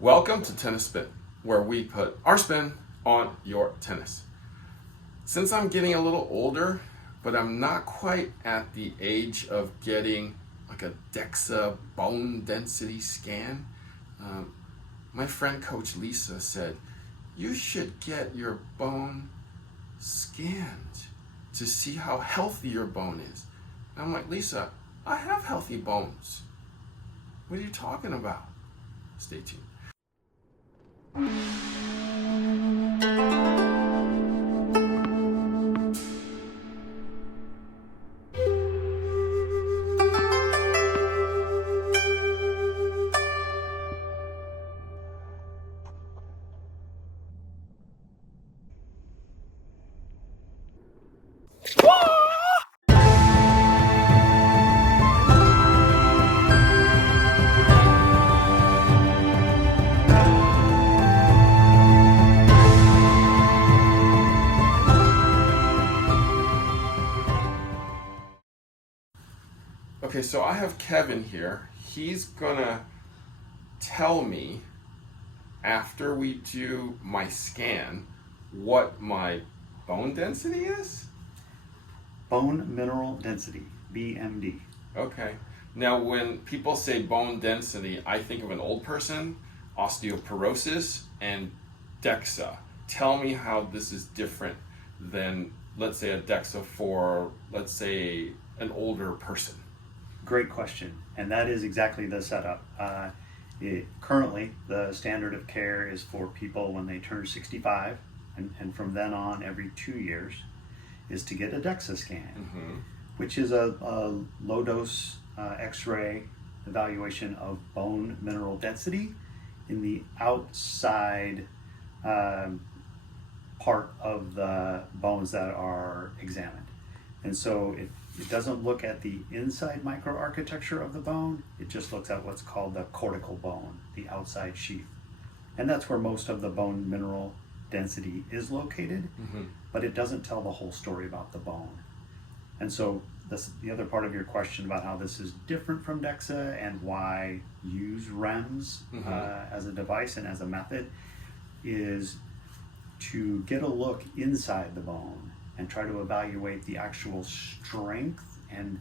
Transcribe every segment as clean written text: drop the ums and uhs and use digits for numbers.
Welcome to Tennis Spin, where we put our spin on your tennis. Since I'm getting a little older, but I'm not quite at the age of getting like a Dexa bone density scan, my friend Coach Lisa said, you should get your bone scanned to see how healthy your bone is. And I'm like, Lisa, I have healthy bones. What are you talking about? Stay tuned. Okay, so I have Kevin here. He's gonna tell me after we do my scan what my bone density is? Bone mineral density, BMD. Okay. Now when people say bone density, I think of an old person, osteoporosis, and Dexa. Tell me how this is different than, let's say, a Dexa for, let's say, an older person. Great question, and that is exactly the setup. Currently, the standard of care is for people when they turn 65, and from then on, every 2 years, is to get a Dexa scan, which is a low-dose X-ray evaluation of bone mineral density in the outside part of the bones that are examined. And so it doesn't look at the inside microarchitecture of the bone, it just looks at what's called the cortical bone, the outside sheath. And that's where most of the bone mineral density is located, but it doesn't tell the whole story about the bone. And so the other part of your question about how this is different from Dexa and why use REMS as a device and as a method is to get a look inside the bone and try to evaluate the actual strength and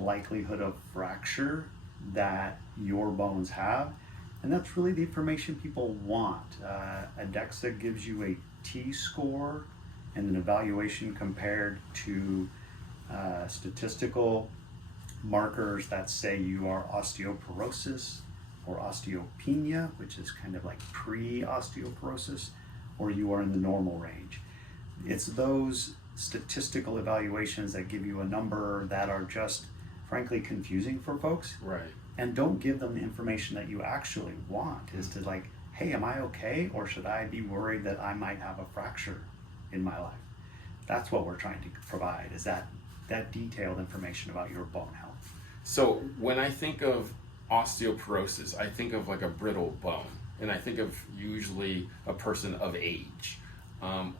likelihood of fracture that your bones have. And that's really the information people want. A Dexa gives you a T-score and an evaluation compared to statistical markers that say you are osteoporosis or osteopenia, which is kind of like pre-osteoporosis, or you are in the normal range. It's those statistical evaluations that give you a number that are just frankly confusing for folks. Right. And don't give them the information that you actually want, is to like, hey, am I okay? Or should I be worried that I might have a fracture in my life? That's what we're trying to provide, is that detailed information about your bone health. So when I think of osteoporosis, I think of like a brittle bone, and I think of usually a person of age.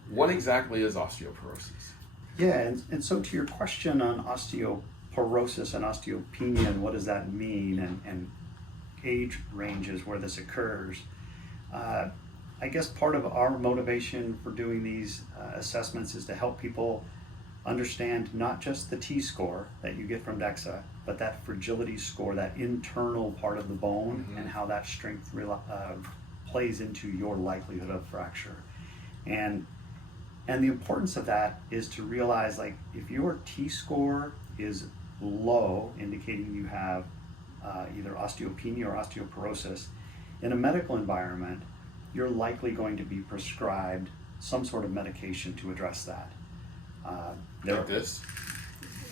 What exactly is osteoporosis? Yeah, and so to your question on osteoporosis and osteopenia and what does that mean, and age ranges where this occurs, I guess part of our motivation for doing these assessments is to help people understand not just the T-score that you get from Dexa, but that fragility score, that internal part of the bone, and how that strength plays into your likelihood of fracture. And the importance of that is to realize, like, if your T-score is low, indicating you have either osteopenia or osteoporosis, in a medical environment, you're likely going to be prescribed some sort of medication to address that. Like this?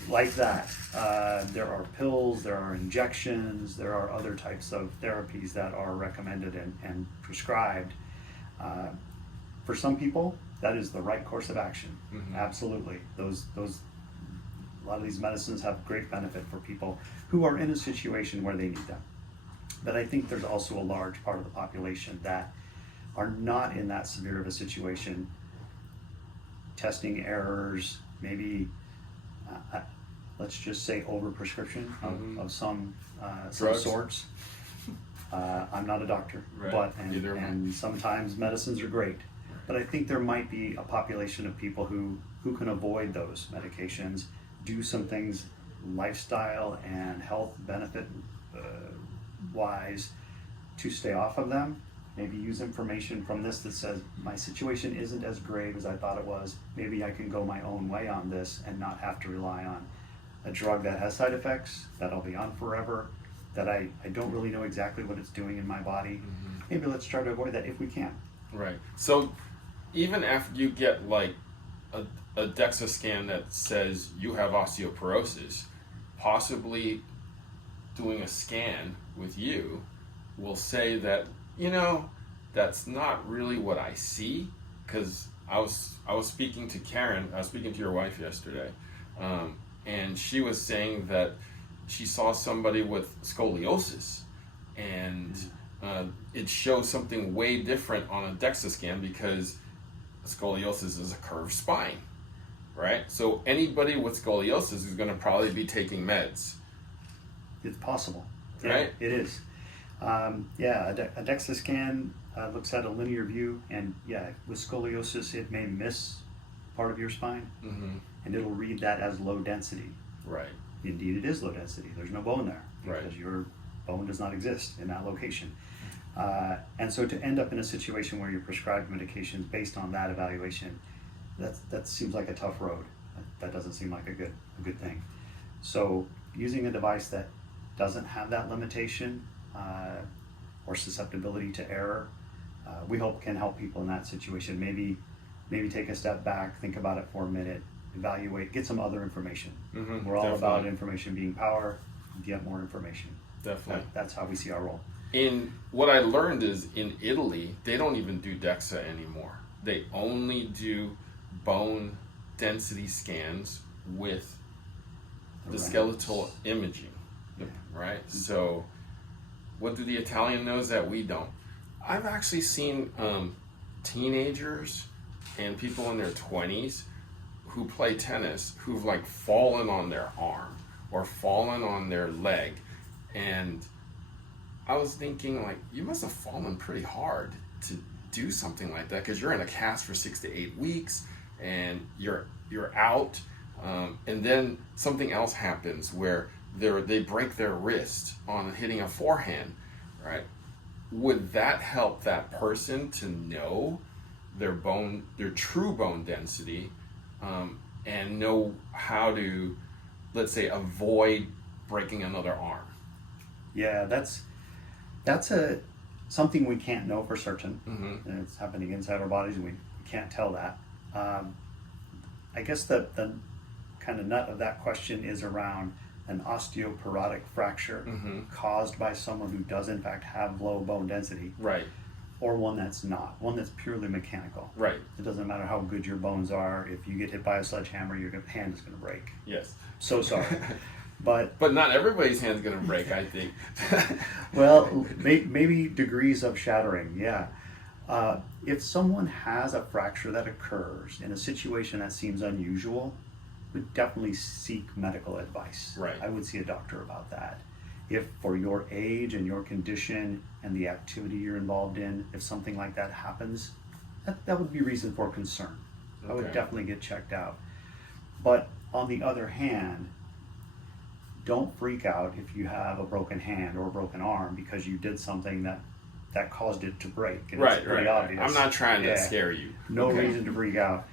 Like that. There are pills, there are injections, there are other types of therapies that are recommended and prescribed. For some people, that is the right course of action. Absolutely. A lot of these medicines have great benefit for people who are in a situation where they need them. But I think there's also a large part of the population that are not in that severe of a situation. Testing errors, maybe let's just say overprescription of some sorts, I'm not a doctor, Right. but Either am I. and sometimes medicines are great. But I think there might be a population of people who can avoid those medications, do some things lifestyle and health benefit wise to stay off of them. Maybe use information from this that says my situation isn't as grave as I thought it was. Maybe I can go my own way on this and not have to rely on a drug that has side effects, that I'll be on forever, that I don't really know exactly what it's doing in my body. Mm-hmm. Maybe let's try to avoid that if we can. Right. So even after you get like a Dexa scan that says you have osteoporosis, possibly doing a scan with you will say that, you know, that's not really what I see, because I was speaking to Karen, I was speaking to your wife yesterday, and she was saying that she saw somebody with scoliosis, and it shows something way different on a Dexa scan because scoliosis is a curved spine, right? So anybody with scoliosis is going to probably be taking meds. It's possible. Right? Yeah, it is. A Dexa scan looks at a linear view, and with scoliosis, it may miss part of your spine, Mm-hmm. and it'll read that as low density. Right. Indeed, it is low density. There's no bone there because Right. your bone does not exist in that location. And so to end up in a situation where you're prescribed medications based on that evaluation, that seems like a tough road. That doesn't seem like a good thing. So using a device that doesn't have that limitation or susceptibility to error, we hope can help people in that situation. Maybe take a step back, think about it for a minute, evaluate, get some other information. Mm-hmm. We're all Definitely. about information being power. Get more information. Definitely. That's how we see our role. In what I learned is in Italy, they don't even do Dexa anymore. They only do bone density scans with the REMS. skeletal imaging, right? So what do the Italian knows that we don't? I've actually seen teenagers and people in their 20s who play tennis who've like fallen on their arm or fallen on their leg, and I was thinking, like, you must have fallen pretty hard to do something like that, because you're in a cast for 6 to 8 weeks and you're out, and then something else happens where they break their wrist on hitting a forehand, right? Would that help that person to know their true bone density, and know how to, let's say, avoid breaking another arm? Yeah, that's something we can't know for certain. Mm-hmm. And it's happening inside our bodies, and we can't tell that. I guess the kind of nut of that question is around an osteoporotic fracture Mm-hmm. caused by someone who does in fact have low bone density, Right, or one that's not, one that's purely mechanical. right, It doesn't matter how good your bones are. If you get hit by a sledgehammer, your hand is going to break. yes. So sorry. But But not everybody's hand's gonna break, I think. well, maybe degrees of shattering, yeah. If someone has a fracture that occurs in a situation that seems unusual, would definitely seek medical advice. Right. I would see a doctor about that. If for your age and your condition and the activity you're involved in, if something like that happens, that would be reason for concern. I would Okay. definitely get checked out. But on the other hand, don't freak out if you have a broken hand or a broken arm because you did something that caused it to break. And Right, it's pretty right. obvious. I'm not trying to Yeah. scare you. No Okay. reason to freak out.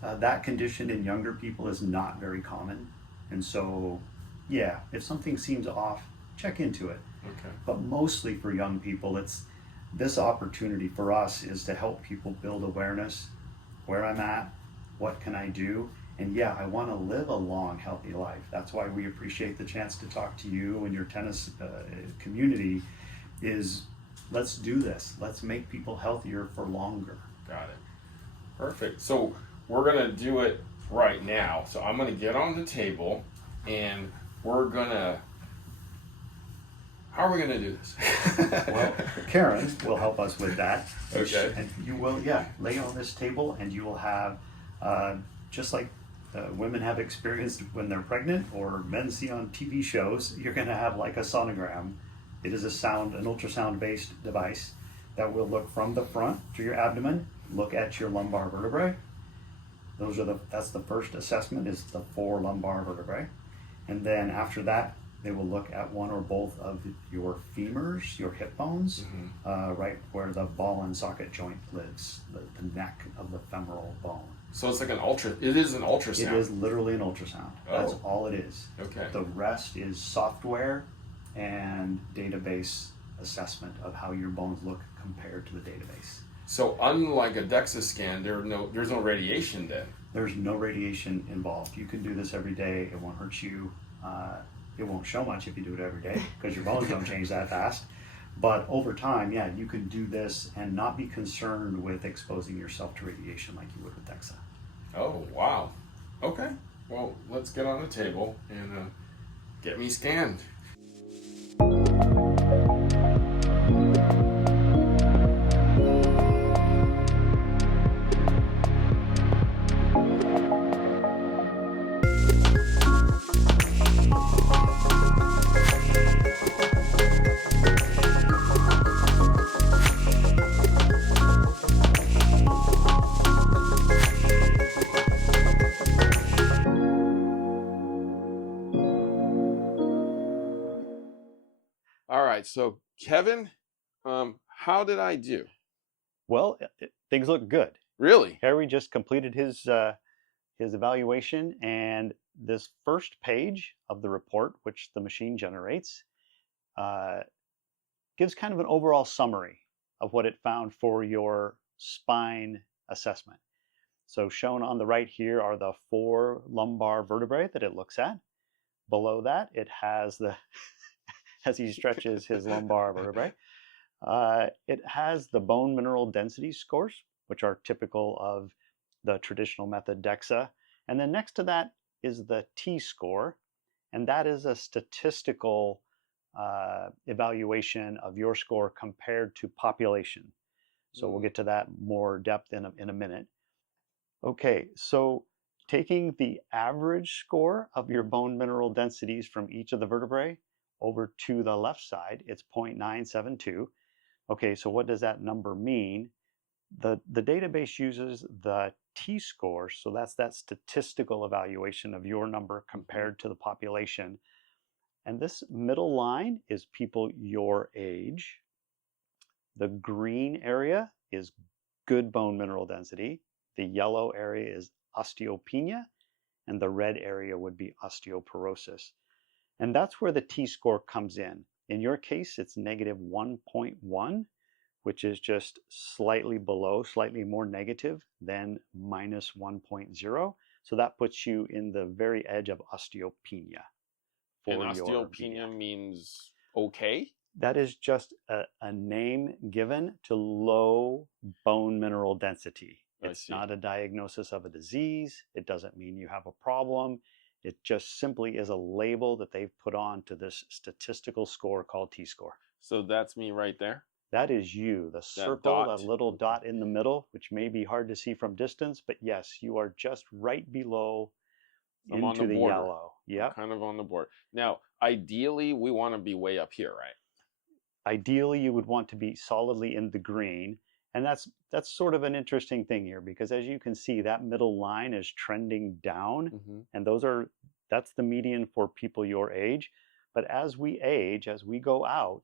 That condition in younger people is not very common. And so, yeah, if something seems off, check into it. Okay. But mostly for young people, it's this opportunity for us is to help people build awareness, where I'm at, what can I do, and yeah, I want to live a long, healthy life. That's why we appreciate the chance to talk to you and your tennis community. Is let's do this. Let's make people healthier for longer. Got it. Perfect. So we're gonna do it right now. So I'm gonna get on the table, and we're gonna. How are we gonna do this? Well, Karen will help us with that. Okay. And you will, lay on this table, and you will have, just like women have experienced when they're pregnant or men see on TV shows, you're going to have like a sonogram It is an ultrasound-based device that will look from the front to your abdomen, look at your lumbar vertebrae. That's the first assessment, is the 4 lumbar vertebrae. And then after that, they will look at one or both of your femurs, your hip bones, right where the ball and socket joint lives, the neck of the femoral bone. So it's like it is an ultrasound. It is literally an ultrasound. That's all it is. Okay. The rest is software and database assessment of how your bones look compared to the database. So unlike a Dexa scan, there's no radiation then. There's no radiation involved. You can do this every day. It won't hurt you. It won't show much if you do it every day because your bones don't change that fast. But over time, yeah, you can do this and not be concerned with exposing yourself to radiation like you would with Dexa. Oh, wow. Okay. Well, let's get on the table and get me scanned. All right, so Kevin, how did I do? Well, things look good. Really? Harry just completed his evaluation, and this first page of the report, which the machine generates, gives kind of an overall summary of what it found for your spine assessment. So shown on the right here are the 4 lumbar vertebrae that it looks at. Below that, it has the as he stretches his lumbar vertebrae. It has the bone mineral density scores, which are typical of the traditional method Dexa. And then next to that is the T-score, and that is a statistical evaluation of your score compared to population. So we'll get to that more depth in a minute. Okay, so taking the average score of your bone mineral densities from each of the vertebrae over to the left side, it's 0.972. Okay, so what does that number mean? The database uses the T-score, so that's that statistical evaluation of your number compared to the population. And this middle line is people your age. The green area is good bone mineral density. The yellow area is osteopenia, and the red area would be osteoporosis. And that's where the T-score comes in. In your case, it's negative 1.1, which is just slightly below, slightly more negative than minus 1.0. So that puts you in the very edge of osteopenia. And osteopenia means okay? That is just a name given to low bone mineral density. It's not a diagnosis of a disease. It doesn't mean you have a problem. It just simply is a label that they've put on to this statistical score called T-score. So that's me right there? That is you, the circle, that little dot in the middle, which may be hard to see from distance, but yes, you are just right below into the yellow. Yeah, kind of on the board. Now, ideally, we want to be way up here, right? Ideally, you would want to be solidly in the green. And that's sort of an interesting thing here, because as you can see, that middle line is trending down, and that's the median for people your age. But as we age, as we go out,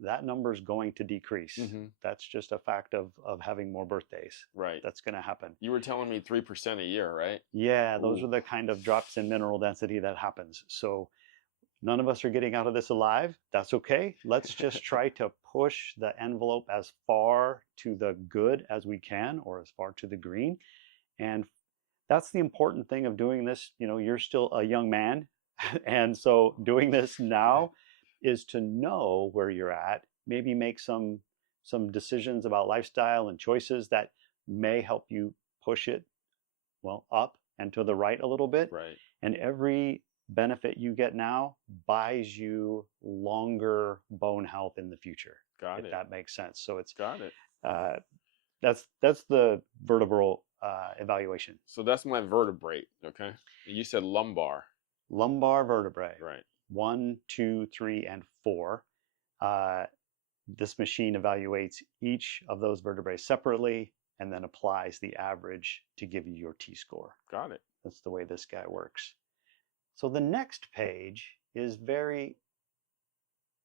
that number is going to decrease. That's just a fact of having more birthdays. Right. That's going to happen. You were telling me 3% a year, right? Yeah, those are the kind of drops in mineral density that happens. So none of us are getting out of this alive. That's okay. Let's just try to push the envelope as far to the good as we can, or as far to the green. And that's the important thing of doing this. You know, you're still a young man. And so doing this now is to know where you're at, maybe make some decisions about lifestyle and choices that may help you push it, well, up and to the right a little bit. Right. And every benefit you get now buys you longer bone health in the future. Got it. If that makes sense. So it's got it. That's the vertebral evaluation. So that's my vertebrae. Okay. You said lumbar. Lumbar vertebrae. Right. 1, 2, 3, and 4. This machine evaluates each of those vertebrae separately and then applies the average to give you your t-score. Got it. That's the way this guy works. So the next page is very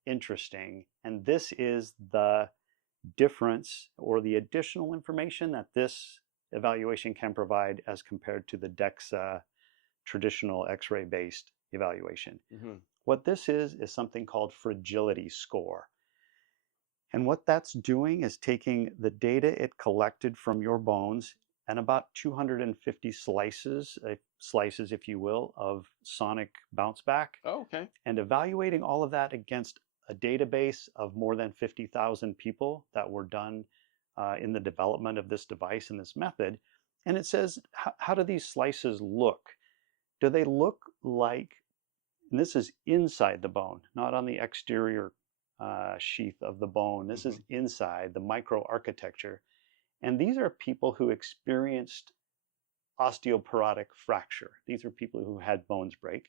interesting, and this is the difference or the additional information that this evaluation can provide as compared to the Dexa traditional X-ray based evaluation. Mm-hmm. What this is something called fragility score. And what that's doing is taking the data it collected from your bones and about 250 slices, if you will, of sonic bounce back, Oh, okay. and evaluating all of that against a database of more than 50,000 people that were done in the development of this device and this method. And it says, how do these slices look? Do they look like, and this is inside the bone, not on the exterior sheath of the bone. This is inside the microarchitecture. And these are people who experienced osteoporotic fracture. These are people who had bones break.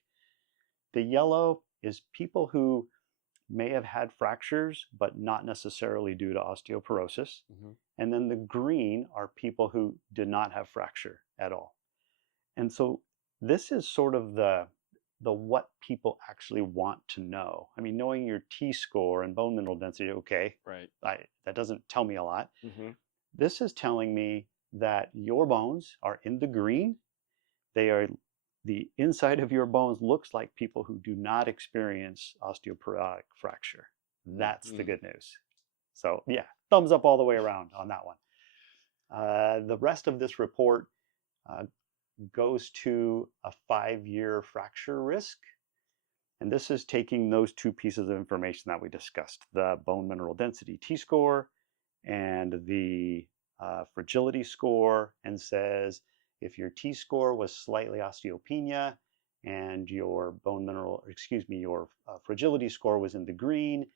The yellow is people who may have had fractures, but not necessarily due to osteoporosis. And then the green are people who did not have fracture at all. And so this is sort of the what people actually want to know. I mean, knowing your t-score and bone mineral density, okay, right? That doesn't tell me a lot. Mm-hmm. This is telling me that your bones are in the green. They are, the inside of your bones looks like people who do not experience osteoporotic fracture. That's the good news. So yeah, thumbs up all the way around on that one. The rest of this report goes to a 5-year fracture risk. And this is taking those two pieces of information that we discussed, the bone mineral density t-score and the fragility score, and says if your t-score was slightly osteopenia and your your fragility score was in the green,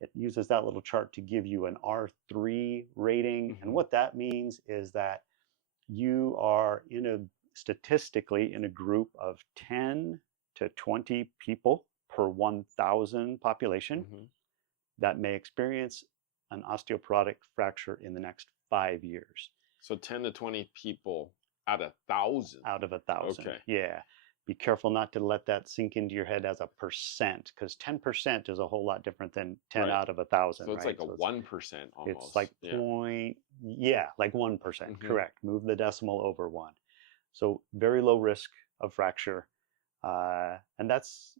it uses that little chart to give you an R3 rating. And what that means is that you are statistically in a group of 10 to 20 people per 1,000 population that may experience an osteoporotic fracture in the next 5 years. So 10 to 20 people out of 1,000? Out of 1,000, okay. Yeah. Be careful not to let that sink into your head as a percent, because 10% is a whole lot different than 10 out of 1,000. So it's right? like a 1% almost. It's like like 1%, correct. Move the decimal over 1. So very low risk of fracture. And that's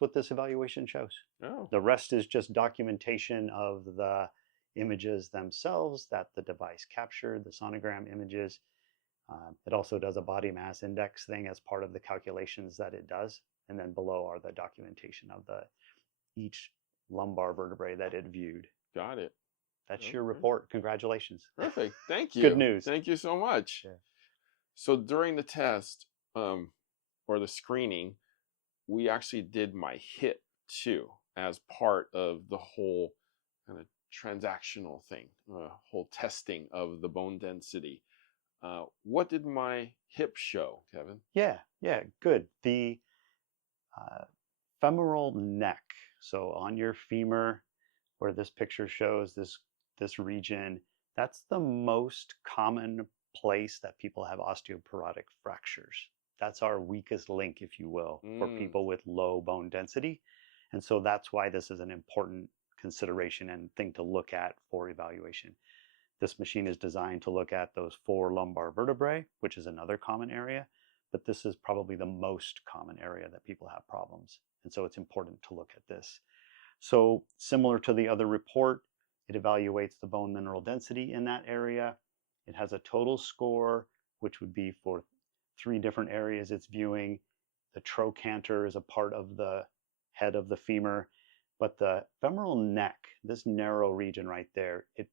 what this evaluation shows. Oh. The rest is just documentation of the images themselves that the device captured, the sonogram images. It also does a body mass index thing as part of the calculations that it does. And then below are the documentation of each lumbar vertebrae that it viewed. Got it. That's your report. Congratulations. Perfect. Thank you. Good news. Thank you so much. Yeah. So during the test or the screening, we actually did my hip too as part of the whole kind of transactional thing, whole testing of the bone density. What did my hip show, Kevin? Yeah, good. The femoral neck, so on your femur, where this picture shows this region, that's the most common place that people have osteoporotic fractures. That's our weakest link, if you will, for people with low bone density. And so that's why this is an important consideration and thing to look at for evaluation. This machine is designed to look at those 4 lumbar vertebrae, which is another common area, but this is probably the most common area that people have problems. And so it's important to look at this. So similar to the other report, it evaluates the bone mineral density in that area. It has a total score, which would be for 3 different areas it's viewing. The trochanter is a part of the head of the femur, but the femoral neck, this narrow region right there, it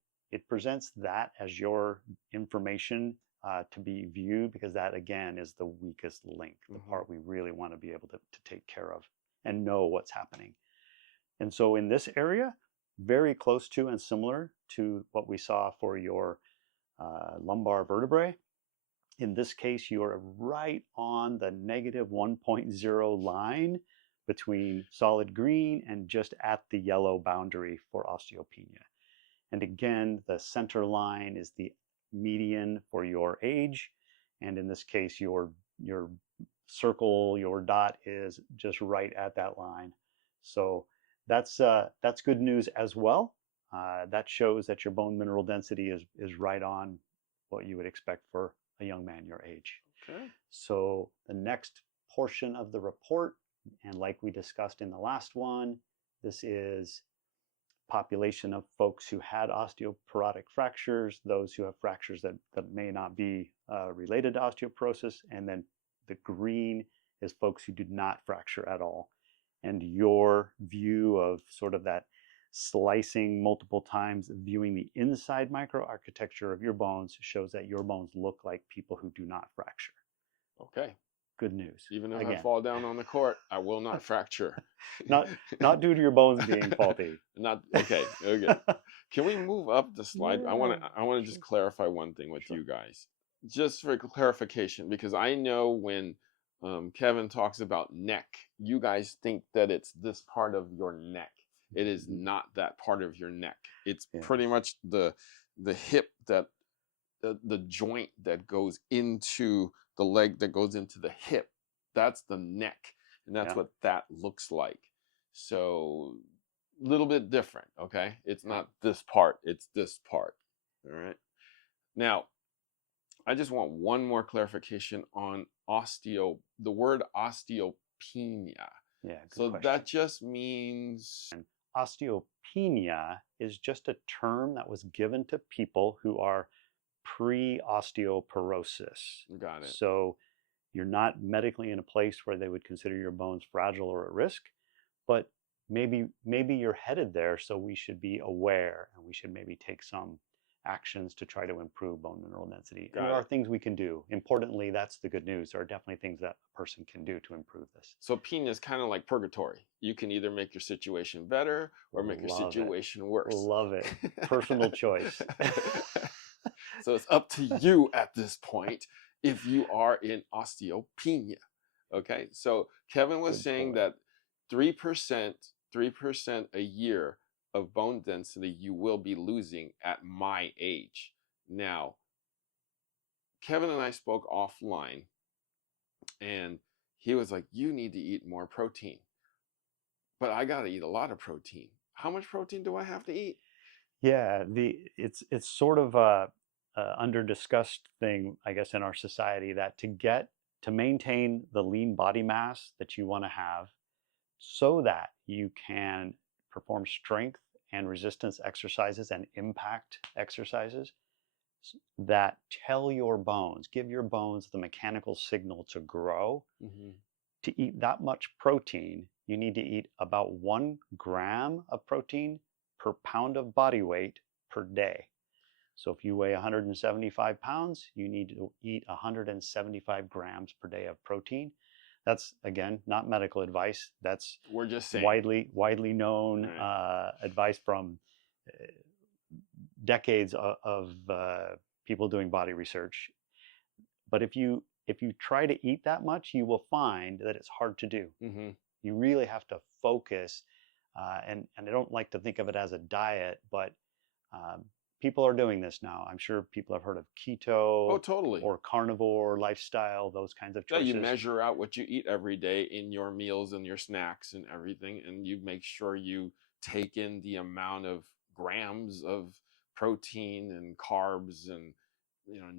presents that as your information to be viewed, because that again is the weakest link, the part we really want to be able to take care of and know what's happening. And so in this area, very close to and similar to what we saw for your lumbar vertebrae. In this case, you are right on the -1.0 line between solid green and just at the yellow boundary for osteopenia. And again, the center line is the median for your age. And in this case, your circle, your dot is just right at that line. So that's good news as well. That shows that your bone mineral density is right on what you would expect for a young man your age. Okay. So the next portion of the report, and like we discussed in the last one, this is population of folks who had osteoporotic fractures, those who have fractures that may not be related to osteoporosis, and then the green is folks who did not fracture at all. And your view of sort of that slicing multiple times, viewing the inside microarchitecture of your bones shows that your bones look like people who do not fracture. Okay. Good news. Even if Again, I fall down on the court, I will not fracture. not due to your bones being faulty. Not okay. Okay. Can we move up the slide? Yeah, I want to just clarify one thing with you guys, just for clarification, because I know when Kevin talks about neck, you guys think that it's this part of your neck. It is not that part of your neck. It's pretty much the hip, that the joint that goes into the leg, that goes into the hip. That's the neck, and that's what that looks like. So a little bit different, okay? It's not this part, it's this part. All right. Now, I just want one more clarification on the word osteopenia. Yeah, good so question. That just means osteopenia is just a term that was given to people who are pre-osteoporosis. Got it. So you're not medically in a place where they would consider your bones fragile or at risk, but maybe you're headed there, so we should be aware and we should maybe take some actions to try to improve bone mineral density. There are things we can do. Importantly, that's the good news. There are definitely things that a person can do to improve this. So penia is kind of like purgatory. You can either make your situation better or make your situation worse. Love it. Personal choice. So it's up to you at this point if you are in osteopenia. Okay, so Kevin was saying that 3% a year of bone density you will be losing at my age. Now, Kevin and I spoke offline, and he was like, you need to eat more protein. But I got to eat a lot of protein. How much protein do I have to eat? Yeah, it's sort of a under discussed thing, I guess, in our society, that to maintain the lean body mass that you want to have so that you can perform strength and resistance exercises and impact exercises that tell your bones, give your bones the mechanical signal to grow. To eat that much protein, you need to eat about 1 gram of protein per pound of body weight per day. So if you weigh 175 pounds, you need to eat 175 grams per day of protein. That's, again, not medical advice. That's we're just saying widely known advice from decades of people doing body research. But if you try to eat that much, you will find that it's hard to do. You really have to focus, and I don't like to think of it as a diet, but people are doing this now. I'm sure people have heard of keto or carnivore lifestyle, those kinds of choices. Yeah, you measure out what you eat every day in your meals and your snacks and everything, and you make sure you take in the amount of grams of protein and carbs and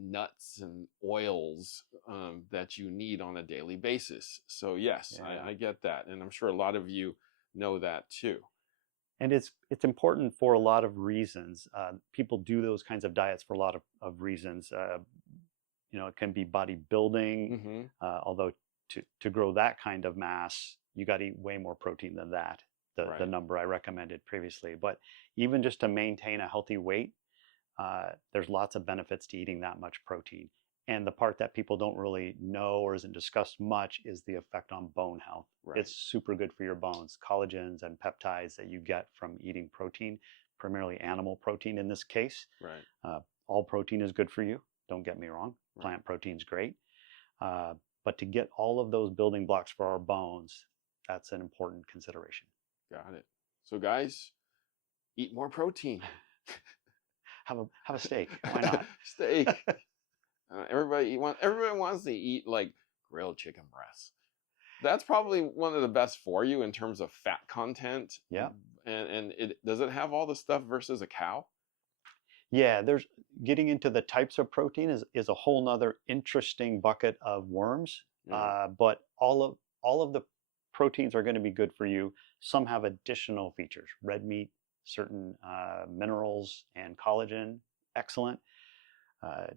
nuts and oils that you need on a daily basis. So yes, I get that, and I'm sure a lot of you know that too. And it's important for a lot of reasons. People do those kinds of diets for a lot of reasons. It can be bodybuilding, although to grow that kind of mass, you got to eat way more protein than that, the number I recommended previously. But even just to maintain a healthy weight, there's lots of benefits to eating that much protein. And the part that people don't really know or isn't discussed much is the effect on bone health. It's super good for your bones. Collagens and peptides that you get from eating protein, primarily animal protein in this case. All protein is good for you, don't get me wrong. Plant protein's great. But to get all of those building blocks for our bones, that's an important consideration. Got it. So guys, eat more protein. Have a steak. Why not? Steak. Everybody wants to eat like grilled chicken breasts. That's probably one of the best for you in terms of fat content. Yeah. And does it have all the stuff versus a cow? Yeah, there's getting into the types of protein is a whole nother interesting bucket of worms. Yeah. But all of the proteins are going to be good for you. Some have additional features. Red meat, certain minerals and collagen, excellent.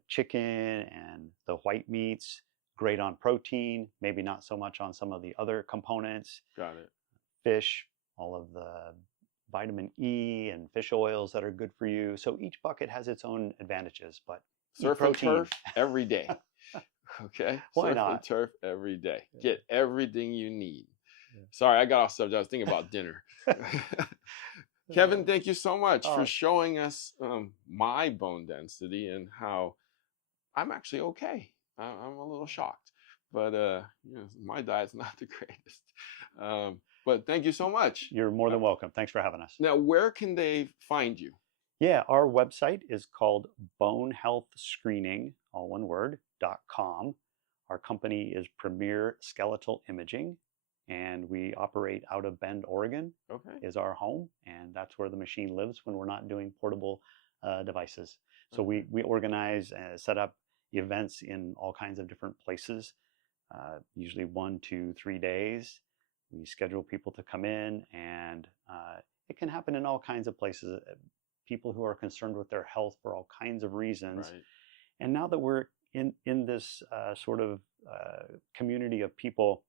Chicken and the white meats, great on protein, maybe not so much on some of the other components. Got it. Fish, all of the vitamin E and fish oils that are good for you. So each bucket has its own advantages, but surf and turf every day. Okay. Why surf not? and turf every day. Yeah. Get everything you need. Yeah. Sorry, I got off subject. I was thinking about dinner. Kevin, thank you so much for showing us my bone density and how I'm actually okay. I'm a little shocked, but my diet's not the greatest. But thank you so much. You're more than welcome. Thanks for having us. Now, where can they find you? Yeah, our website is called bonehealthscreening, all one word, .com. Our company is Premier Skeletal Imaging, and we operate out of Bend, Oregon. Okay. Is our home, and that's where the machine lives when we're not doing portable devices. So we organize, set up events in all kinds of different places, usually 1 to 3 days. We schedule people to come in, and it can happen in all kinds of places. People who are concerned with their health for all kinds of reasons. Right. And now that we're in this sort of community of people,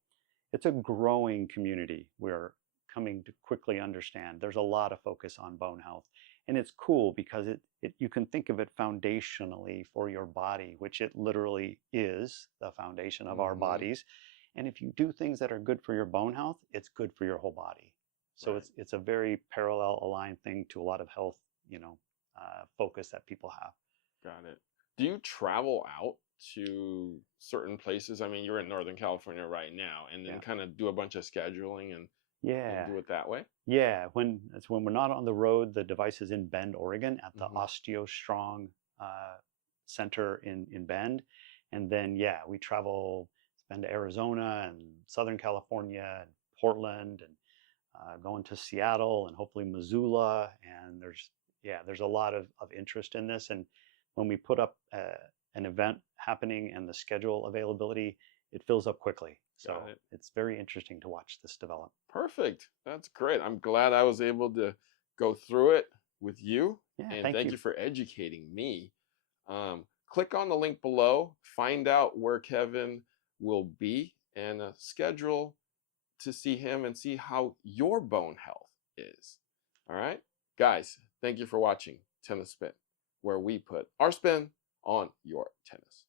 it's a growing community. We're coming to quickly understand there's a lot of focus on bone health. And it's cool because you can think of it foundationally for your body, which it literally is the foundation of our bodies. And if you do things that are good for your bone health, it's good for your whole body. So Right. it's a very parallel aligned thing to a lot of health, focus that people have. Got it. Do you travel out to certain places? I mean, you're in Northern California right now, and then kind of do a bunch of scheduling and do it that way? Yeah, when we're not on the road, the device is in Bend, Oregon at the OsteoStrong Center in Bend. And then, we travel, been to Arizona and Southern California and Portland and going to Seattle and hopefully Missoula. And there's a lot of interest in this. And when we put up an event happening and the schedule availability, it fills up quickly. So it's very interesting to watch this develop. Perfect. That's great. I'm glad I was able to go through it with you. Yeah, and thank you you for educating me. Click on the link below, find out where Kevin will be, and schedule to see him and see how your bone health is. All right? Guys, thank you for watching Tennis Spin, where we put our spin on your tennis.